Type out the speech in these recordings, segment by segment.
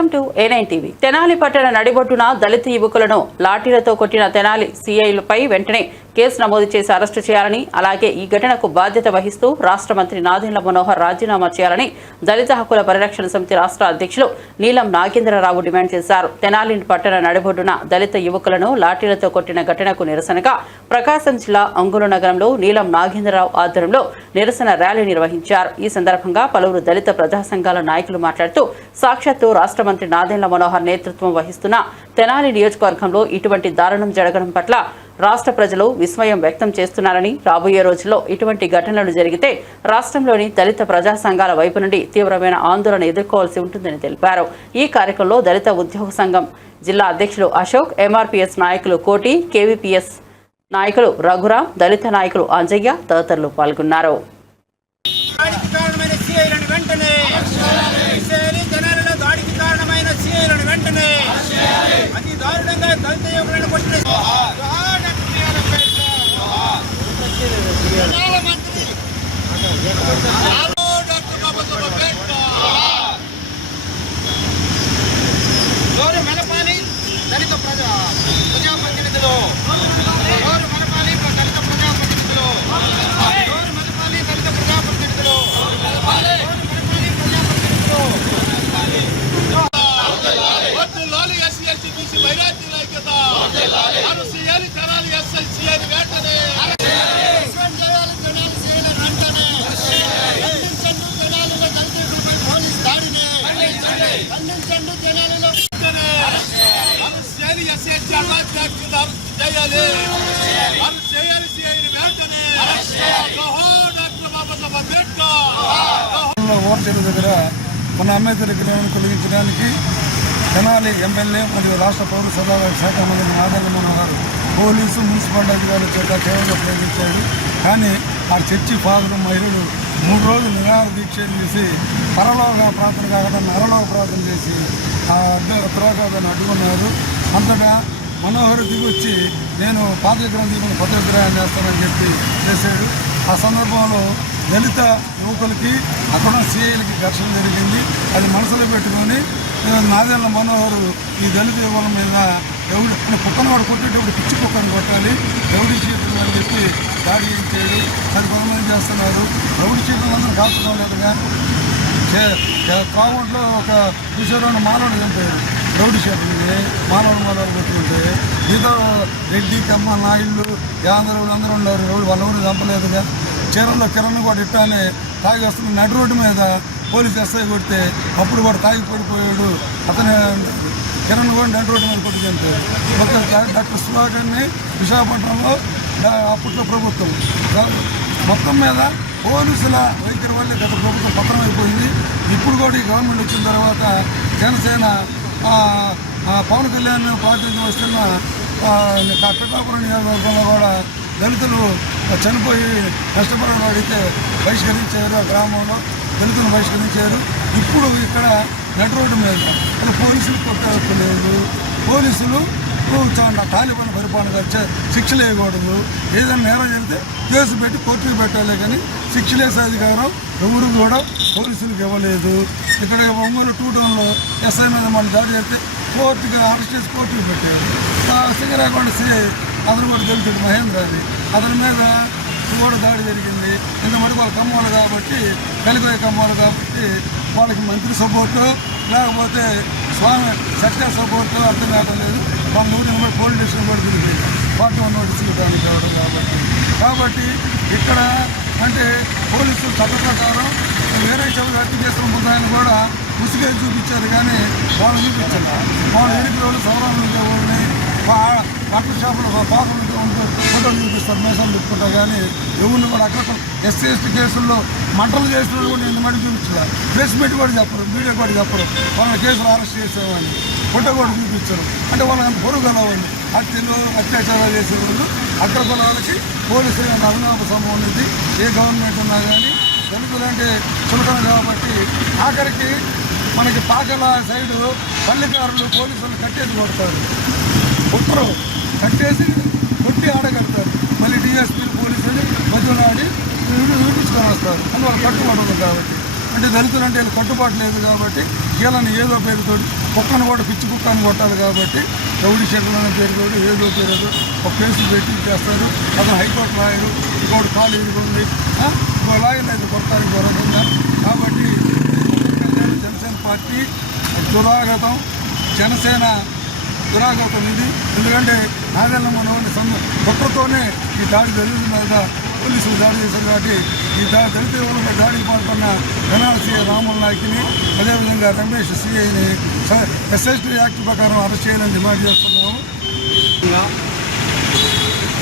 Welcome to A9 TV. Tenali పట్టణ నడిబొట్టున దళిత యువకులను లాఠీలతో కొట్టిన తెనాలి సీఐలపై వెంటనే కేసు నమోదు చేసి అరెస్టు చేయాలని, అలాగే ఈ ఘటనకు బాధ్యత వహిస్తూ రాష్ట్ర మంత్రి నాదెండ్ల మనోహర్ రాజీనామా చేయాలని దళిత హక్కుల పరిరక్షణ సమితి రాష్ట్ర అధ్యక్షులు నీలం నాగేంద్రరావు డిమాండ్ చేశారు. తెనాలి పట్టణ నడిబొట్టున దళిత యువకులను లాఠీలతో కొట్టిన ఘటనకు నిరసనగా ప్రకాశం జిల్లా అంగులు నగరంలో నీలం నాగేంద్రరావు ఆధ్వర్యంలో నిరసన ర్యాలీ నిర్వహించారు. ఈ సందర్భంగా పలువురు దళిత ప్రజా సంఘాల నాయకులు మాట్లాడుతూ సాక్షాత్తు రాష్ట్ర మంత్రి నాదెండ్ల మనోహర్ నేతృత్వం వహిస్తున్న తెనాలి నియోజకవర్గంలో ఇటువంటి దారుణం జరగడం పట్ల రాష్ట్ర ప్రజలు విస్మయం వ్యక్తం చేస్తున్నారని, రాబోయే రోజుల్లో ఇటువంటి ఘటనలు జరిగితే రాష్ట్రంలోని దళిత ప్రజా సంఘాల వైపు నుండి తీవ్రమైన ఆందోళన ఎదుర్కోవాల్సి ఉంటుందని తెలిపారు. ఈ కార్యక్రమంలో దళిత ఉద్యోగ సంఘం జిల్లా అధ్యక్షులు అశోక్, ఎంఆర్పీఎస్ నాయకులు కోటి, కేవీపీఎస్ నాయకులు రఘురాం, దళిత నాయకులు అంజయ్య తదితరులు పాల్గొన్నారు. దళిత ప్రజాప్రతినిధులు ఓర్చెల దగ్గర మన అంబేద్కర్ విగ్రహాన్ని తొలగించడానికి తెనాలి ఎమ్మెల్యే మరియు రాష్ట్ర పౌర సరఫరాల శాఖ మంత్రి నాదెండ్ల మనోహర్ పోలీసు మున్సిపల్ అధికారుల చేత కేవలం ప్రయోగించాడు. కానీ ఆ చర్చి ఫాదర్ మహిళలు 3 రోజులు నిరాహార దీక్షలు చేసి పరలోక ప్రార్థన కాకుండా నరలోక ప్రార్థన చేసి ఆ త్రోగాన్ని అడ్డుకున్నారు. అంతటా మనోహర్ దిగొచ్చి నేను పాత విగ్రహం దిగుని కొత్త విగ్రహాన్ని చేస్తానని చెప్పి చేశాడు. ఆ సందర్భంలో దళిత యువకులకి అక్కడ సీఐలకి ఘర్షణ జరిగింది. అది మనసులో పెట్టుకొని నాదెండ్ల మనోహర్ ఈ దళిత యువకుల మీద ఎవడు కుక్కను వాడు కొట్టేటప్పుడు పిచ్చి కుక్కను కొట్టాలి, రౌడీ షీట్లు అని చెప్పి దాడి చేయించాడు. అది కొంతమంది చేస్తున్నారు. రౌడీ షీట్లు అందరూ కాల్చడం లేదుగా. కావుంట్లో ఒక కిషోరాన్ని మానవుడు చంపారు. రౌడీ షీట్లని మానవుడు కొట్టుకుంటే ఈతో రెడ్డి, కమ్మ, నాయుళ్ళు, యాంధ్రులు అందరూ ఉన్నారు. వాళ్ళెవరు చంపలేదుగా. చీరల్లో కిరణ్ కూడా ఇట్టానే తాగి వస్తున్న నడి రోడ్డు మీద పోలీసు ఎస్ఐ కొడితే అప్పుడు కూడా తాగి పడిపోయాడు. అతను కిరణ్ కూడా నడి రోడ్డు మీద కొట్టి చంపాడు. డాక్టర్ సుధాకర్ని విశాఖపట్నంలో అప్పట్లో ప్రభుత్వం మొత్తం మీద పోలీసుల వైఖరి వల్లే గత ప్రభుత్వం పతనం అయిపోయింది. ఇప్పుడు కూడా ఈ గవర్నమెంట్ వచ్చిన తర్వాత జనసేన పవన్ కళ్యాణ్ ప్రాతినిధ్యం వస్తున్న పిఠాపురం నియోజకవర్గంలో కూడా దళితులు చనిపోయి నష్టపరిహారం అడిగితే బహిష్కరించారు. ఆ గ్రామంలో దళితులను బహిష్కరించారు. ఇప్పుడు ఇక్కడ నడి రోడ్డు మీద పోలీసులు కొట్టలేదు. పోలీసులు తాలిబాన్ పరిపాలన శిక్షలు వేయకూడదు. ఏదైనా నేరం జరిగితే కేసు పెట్టి కోర్టుకు పెట్టాలి, కానీ శిక్షలు వేసే అధికారం ఎవరు కూడా పోలీసులకు ఇవ్వలేదు. ఇక్కడ ఒంగోలు 2 టౌన్లో ఎస్ఐ మీద మనం దాడి చేస్తే కోర్టుకి అరెస్ట్ చేసి కోర్టుకు పెట్టారు. సింగరాకొండ సిఐ అతను కూడా దళితుడు మహేంద్ర అని అతని మీద కూడా దాడి జరిగింది. ఇంతమంది వాళ్ళ కమ్మోలు కాబట్టి కలిపోయే కమ్మోలు కాబట్టి వాళ్ళకి మంత్రి సపోర్టు లేకపోతే స్వామి సెక్టర్ సపోర్టు అర్థం కావడం లేదు. వాళ్ళ 180 పోలీస్ స్టేషన్ కూడా తిరిగిపోయింది 41 నోటీసులు దానికి ఇవ్వడం కాబట్టి ఇక్కడ అంటే పోలీసులు చట్ట ప్రకారం వేరే చెవులు హత్య చేసిన ముందాయని కూడా ఉసిగే చూపించారు, కానీ వాళ్ళు చూపించారు. వాళ్ళు ఎనిమిది రోజులు సంవత్సరాలు ఉండేవాళ్ళని బట్టల షాపులో పాపలు ఫోటోలు చూపిస్తారు, మేసాలు తిప్పుకుంటారు. కానీ ఎవరిని కూడా అక్కడ ఎస్సీ ఎస్టీ కేసుల్లో మంటలు చేసిన వాళ్ళు కూడా నేను మళ్ళీ చూపించారు. ప్రెస్ మీట్ కూడా చెప్పరు, మీడియా కూడా చెప్పరు. వాళ్ళ కేసులు అరెస్ట్ చేసేవాడిని ఫోటో కూడా చూపించారు. అంటే వాళ్ళకి అంత పొరుగు కలవాలి. హత్యలు అత్యాచారాలు చేసే వాళ్ళు అగ్ర కులాలకి పోలీసులు అంత అవినాప సంభవం ఉంది. ఏ గవర్నమెంట్ ఉన్నా కానీ దళితులు అంటే చులకన కాబట్టి ఆఖరికి మనకి పాకల సైడు పల్లెకారులు పోలీసులు కట్టేసి కొడతారు. కుట్రలు కట్టేసి కొట్టి ఆడగడతారు. మళ్ళీ డిఎస్పీ పోలీసులు మధ్యలో ఆడి విడిపించుకొని వస్తారు. అందువల్ల కట్టుబడి ఉంది కాబట్టి అంటే దళితులు అంటే వీళ్ళు కట్టుబాటు లేదు కాబట్టి వీళ్ళని ఏదో పేరుతో కుక్కను కూడా పిచ్చి కుక్కను కొట్టాలి కాబట్టి రౌడీ షెడ్యూల్ అనే పేరుతో ఏదో పేరుతో ఒక కేసులు పెట్టి చేస్తారు. అతను హైకోర్టు లాయరు, ఇంకోటి కాలు ఇరుగుంది, ఇంకో లాయర్ని అయితే కొడతానికి దొరకకుండా. కాబట్టి జనసేన పార్టీ దురాగతం, జనసేన దురాగతం ఇది. ఎందుకంటే నాదెళ్ల మనోని కుట్రతోనే ఈ దాడి జరుగుతుంది కదా, పోలీసులు దాడి చేశారు కాబట్టి ఈ దళిత యువకులపై దాడికి పాల్పడిన తెనాలి సీఐ రాముల నాయక్ని, అదేవిధంగా రమేష్ సీఐని ఎస్ఎస్టీ యాక్ట్ ప్రకారం అరెస్ట్ చేయాలని డిమాండ్ చేస్తున్నాము.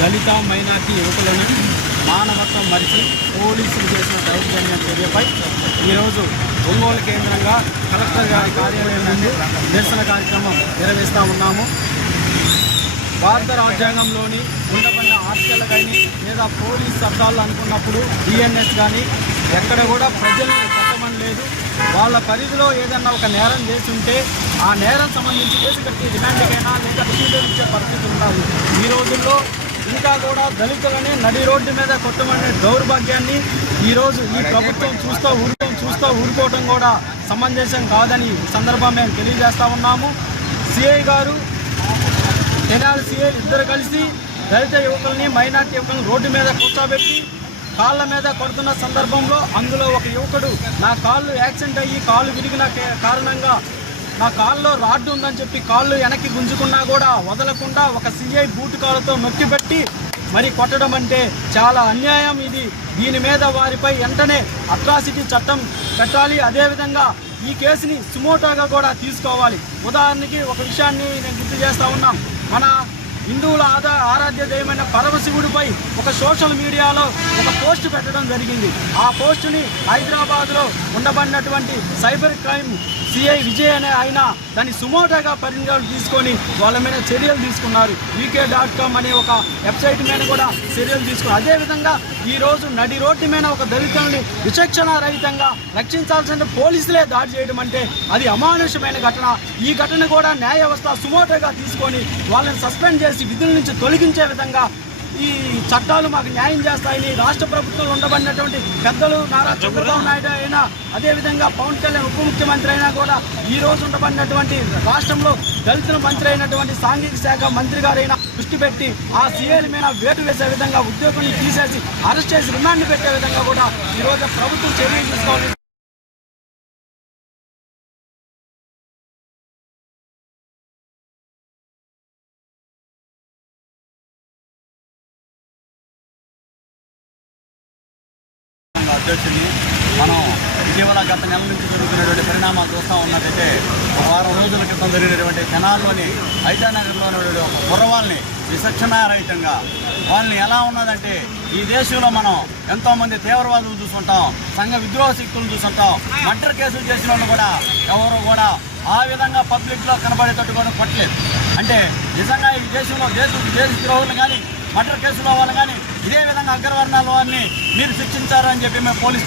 దళిత మైనార్టీ యువకులను మానవత్వం మరిచి పోలీసులు చేసిన దౌర్జన్య చర్యపై ఈరోజు ఒంగోలు కేంద్రంగా కలెక్టర్ గారి కార్యాలయం నుండి నిరసన కార్యక్రమం నిర్వహిస్తూ ఉన్నాము. భారత రాజ్యాంగంలోని ఉండబడిన ఆర్టికల్ కానీ లేదా పోలీస్ చట్టాలు అనుకున్నప్పుడు డిఎన్ఎస్ కానీ ఎక్కడ కూడా ప్రజల్ని కట్టమని లేదు. వాళ్ళ పరిధిలో ఏదన్నా ఒక నేరం చేసి ఉంటే ఆ నేరం సంబంధించి కేసు కట్టి డిమాండ్కైనా లేదా ఇచ్చే పరిస్థితి ఉండాలి. ఈ రోజుల్లో ఇంకా కూడా దళితులని నడి రోడ్డు మీద కొట్టమనే దౌర్భాగ్యాన్ని ఈరోజు ఈ ప్రభుత్వం చూస్తూ ఊరుకోవటం కూడా సమంజసం కాదని సందర్భం మేము తెలియజేస్తూ ఉన్నాము. సిఐ గారు, తెనాలి సిఐ ఇద్దరు కలిసి దళిత యువకుల్ని, మైనార్టీ యువకులను రోడ్డు మీద కూర్చోబెట్టి కాళ్ళ మీద కొడుతున్న సందర్భంలో అందులో ఒక యువకుడు నా కాళ్ళు యాక్సిడెంట్ అయ్యి కాళ్ళు విరిగిన కారణంగా నా కాళ్ళలో రాడ్డు ఉందని చెప్పి కాళ్ళు వెనక్కి గుంజుకున్నా కూడా వదలకుండా ఒక సిఐ బూటు కాళ్ళతో నొక్కిపెట్టి మరి కొట్టడం అంటే చాలా అన్యాయం. దీని మీద వారిపై వెంటనే అట్రాసిటీ చట్టం పెట్టాలి. అదేవిధంగా ఈ కేసుని సుమోటోగా కూడా తీసుకోవాలి. ఉదాహరణకి ఒక విషయాన్ని నేను గుర్తు చేస్తూ ఉన్నాం. మన హిందువుల ఆరాధ్య దైవమైన పరమశివుడిపై ఒక సోషల్ మీడియాలో ఒక పోస్ట్ పెట్టడం జరిగింది. ఆ పోస్టుని హైదరాబాద్లో ఉండబడినటువంటి సైబర్ క్రైమ్ సిఐ విజయ్ అనే ఆయన దాన్ని సుమోటోగా పరిగణలోకి తీసుకొని వాళ్ళ మీద చర్యలు తీసుకున్నారు. VK.com అనే ఒక వెబ్సైట్ మీద కూడా చర్యలు తీసుకున్నారు. అదేవిధంగా ఈరోజు నడి రోడ్డు మీద ఒక దళితుల్ని విచక్షణ రహితంగా రక్షించాల్సిన పోలీసులే దాడి చేయడం అంటే అది అమానుషమైన ఘటన. ఈ ఘటన కూడా న్యాయ వ్యవస్థ సుమోటోగా తీసుకొని వాళ్ళని సస్పెండ్ చేసి విధుల నుంచి తొలగించే విధంగా ఈ చట్టాలు మాకు న్యాయం చేస్తాయని రాష్ట్ర ప్రభుత్వంలో ఉండబడినటువంటి పెద్దలు నారా చంద్రబాబు నాయుడు అయినా, అదేవిధంగా పవన్ కళ్యాణ్ ఉప ముఖ్యమంత్రి అయినా కూడా ఈ రోజు ఉండబడినటువంటి రాష్ట్రంలో దళితుల మంత్రి అయినటువంటి సాంఘిక శాఖ మంత్రి గారైనా దృష్టి పెట్టి ఆ సీఏల మీద వేటు వేసే విధంగా ఉద్యోగుల్ని తీసేసి అరెస్ట్ చేసి రిమాండ్ పెట్టే విధంగా కూడా ఈరోజు ప్రభుత్వం చర్యలు తీసుకోవాలి. అధ్యక్షుడిని మనం ఇటీవల గత నెల నుంచి జరుగుతున్నటువంటి పరిణామాలు చూస్తూ ఉన్నట్టయితే ఒక వారం రోజుల క్రితం జరిగినటువంటి తెనాల్లోని ఐటానగర్లోని ఒక కుర్రవాళ్ళని విచక్షణారహితంగా వాళ్ళని ఎలా ఉన్నదంటే ఈ దేశంలో మనం ఎంతోమంది తీవ్రవాదులు చూసుకుంటాం, సంఘ విద్రోహ శక్తులను చూసుకుంటాం, మర్డర్ కేసులు చేసిన వాళ్ళు కూడా ఎవరు కూడా ఆ విధంగా పబ్లిక్లో కనబడేటట్టు కూడా కొట్టలేదు. అంటే నిజంగా ఈ దేశంలో దేశ ద్రోహులు కానీ మర్డర్ కేసులో వాళ్ళు కానీ ఇదే విధంగా అగ్రవర్ణాల వారిని మీరు శిక్షించారని చెప్పి మేము పోలీస్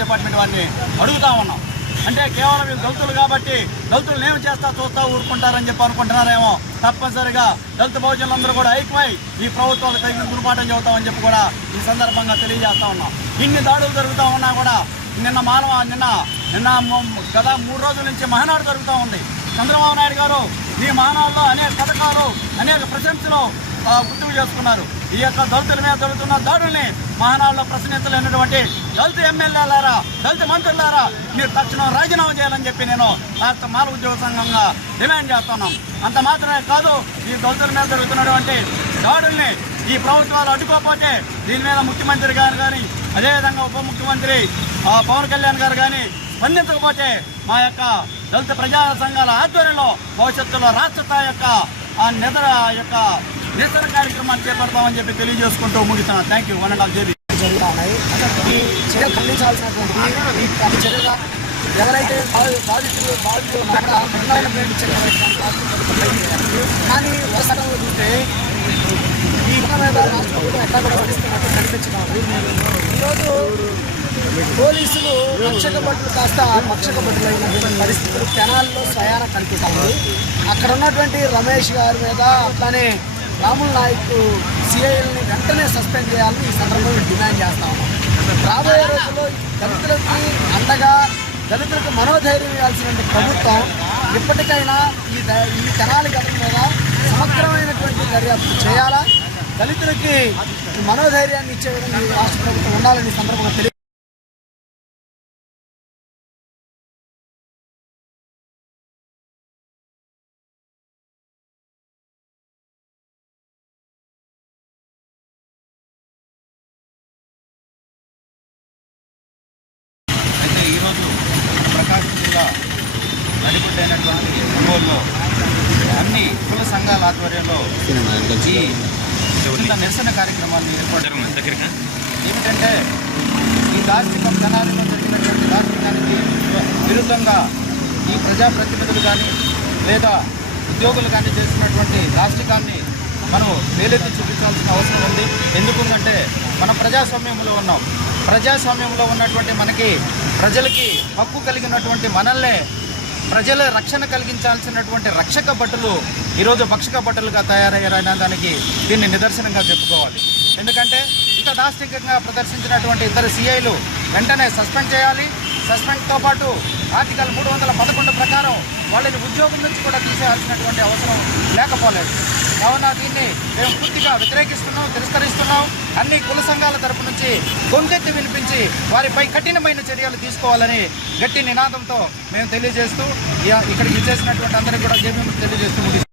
డిపార్ట్మెంట్ వారిని అడుగుతా ఉన్నాం. అంటే కేవలం వీళ్ళు దళితులు కాబట్టి దళితులు ఏమి చేస్తా చూస్తా ఊరుకుంటారని చెప్పి అనుకుంటున్నారేమో. తప్పనిసరిగా దళిత బహుజనులందరూ కూడా ఐక్యమై ఈ ప్రభుత్వాలకు తగిన గుణపాఠం చెబుతామని చెప్పి కూడా ఈ సందర్భంగా తెలియజేస్తా ఉన్నాం. ఇన్ని దాడులు జరుగుతూ ఉన్నా కూడా నిన్న గత 3 రోజుల నుంచి మహానాడు జరుగుతూ ఉంది. చంద్రబాబు నాయుడు గారు ఈ మహానాడులో అనేక పథకాలు, అనేక ప్రశంసలు గుర్తుకు చేసుకున్నారు. ఈ యొక్క దళితుల మీద జరుగుతున్న దాడుల్ని మహానాడులో ప్రశ్నించలేనటువంటి దళిత ఎమ్మెల్యేలారా, దళిత మంత్రులారా మీరు తక్షణం రాజీనామా చేయాలని చెప్పి నేను రాష్ట్ర మాల ఉద్యోగ సంఘంగా డిమాండ్ చేస్తున్నాం. అంత మాత్రమే కాదు, ఈ దళితుల మీద జరుగుతున్నటువంటి దాడుల్ని ఈ ప్రభుత్వాలు అడ్డుకోకపోతే దీని మీద ముఖ్యమంత్రి గారు కానీ అదేవిధంగా ఉప ముఖ్యమంత్రి పవన్ కళ్యాణ్ గారు కానీ స్పందించకపోతే మా యొక్క దళిత ప్రజా సంఘాల ఆధ్వర్యంలో భవిష్యత్తులో రాష్ట్ర స్థాయి యొక్క నిరసన కార్యక్రమాన్ని చేపడతామని చెప్పి తెలియజేసుకుంటూ ముగిస్తున్నాను. Thank you. 1.5 GB జరుగుతున్నాయి. ఈ చర్యలు ఖండించాల్సినటువంటి ఈ చర్యగా ఎవరైతే బాధితులు కానీ వ్యవసాయంలో చూస్తే ఈ మీద రాష్ట్ర ప్రభుత్వం ఎట్లా కూడా పడిస్తున్నట్టు కనిపించినారు. ఈరోజు పోలీసులు రక్షక భటులు కాస్త పక్షక భటులైనటువంటి పరిస్థితులు తెనాల్లో స్వయాన కనిపిస్తాయి. అక్కడ ఉన్నటువంటి రమేష్ గారి మీద అట్లానే రాముల నాయక్ సిఐల్ని వెంటనే సస్పెండ్ చేయాలని ఈ సందర్భంలో డిమాండ్ చేస్తా ఉన్నాం. రాబోయే రోజుల్లో దళితులకి అండగా దళితులకు మనోధైర్యం ఇవ్వాల్సిన ప్రభుత్వం ఇప్పటికైనా ఈ తెనాలి ఘటన మీద సమగ్రమైనటువంటి దర్యాప్తు చేయాలా, దళితులకి మనోధైర్యాన్ని ఇచ్చే విధంగా ఈ రాష్ట్ర ప్రభుత్వం ఉండాలని సందర్భంగా తెలియ అయితే ఈరోజు ప్రకాశం జిల్లా నడిపొట్టైనటువంటి ఒంగోలులో అన్ని కుల సంఘాల ఆధ్వర్యంలో ఈ నిరసన కార్యక్రమాన్ని ఏర్పాటు ఏమిటంటే ఈ దార్శనికం తెనాలిలో జరిగినటువంటి దార్శనికానికి విరుద్ధంగా ఈ ప్రజాప్రతినిధులు కానీ లేదా ఉద్యోగులు కానీ చేసినటువంటి దార్శనికాన్ని మనం వేలెత్తి చూపించాల్సిన అవసరం ఉంది. ఎందుకంటే మనం ప్రజాస్వామ్యంలో ఉన్నాం. ప్రజాస్వామ్యంలో ఉన్నటువంటి మనకి ప్రజలకి హక్కు కలిగినటువంటి మనల్నే ప్రజల రక్షణ కలిగించాల్సినటువంటి రక్షక భటులు ఈరోజు భక్షక భటులుగా తయారయ్యారనే దానికి దీన్ని నిదర్శనంగా చెప్పుకోవాలి. ఎందుకంటే ఇంత దాష్టికంగా ప్రదర్శించినటువంటి ఇద్దరు సిఐలు వెంటనే సస్పెండ్ చేయాలి. సస్పెండ్తో పాటు ఆర్టికల్ 311 ప్రకారం వాళ్ళని ఉద్యోగం నుంచి కూడా తీసేయాల్సినటువంటి అవసరం లేకపోలేదు. కావున దీన్ని మేము పూర్తిగా వ్యతిరేకిస్తున్నాం, తిరస్కరిస్తున్నాం. అన్ని కుల సంఘాల తరపు నుంచి గొంతెత్తి వినిపించి వారిపై కఠినమైన చర్యలు తీసుకోవాలని గట్టి నినాదంతో మేము తెలియజేస్తూ ఇక్కడికి చేసినటువంటి అందరికీ కూడా జేబీ తెలియజేస్తూ ముగిస్తున్నాం.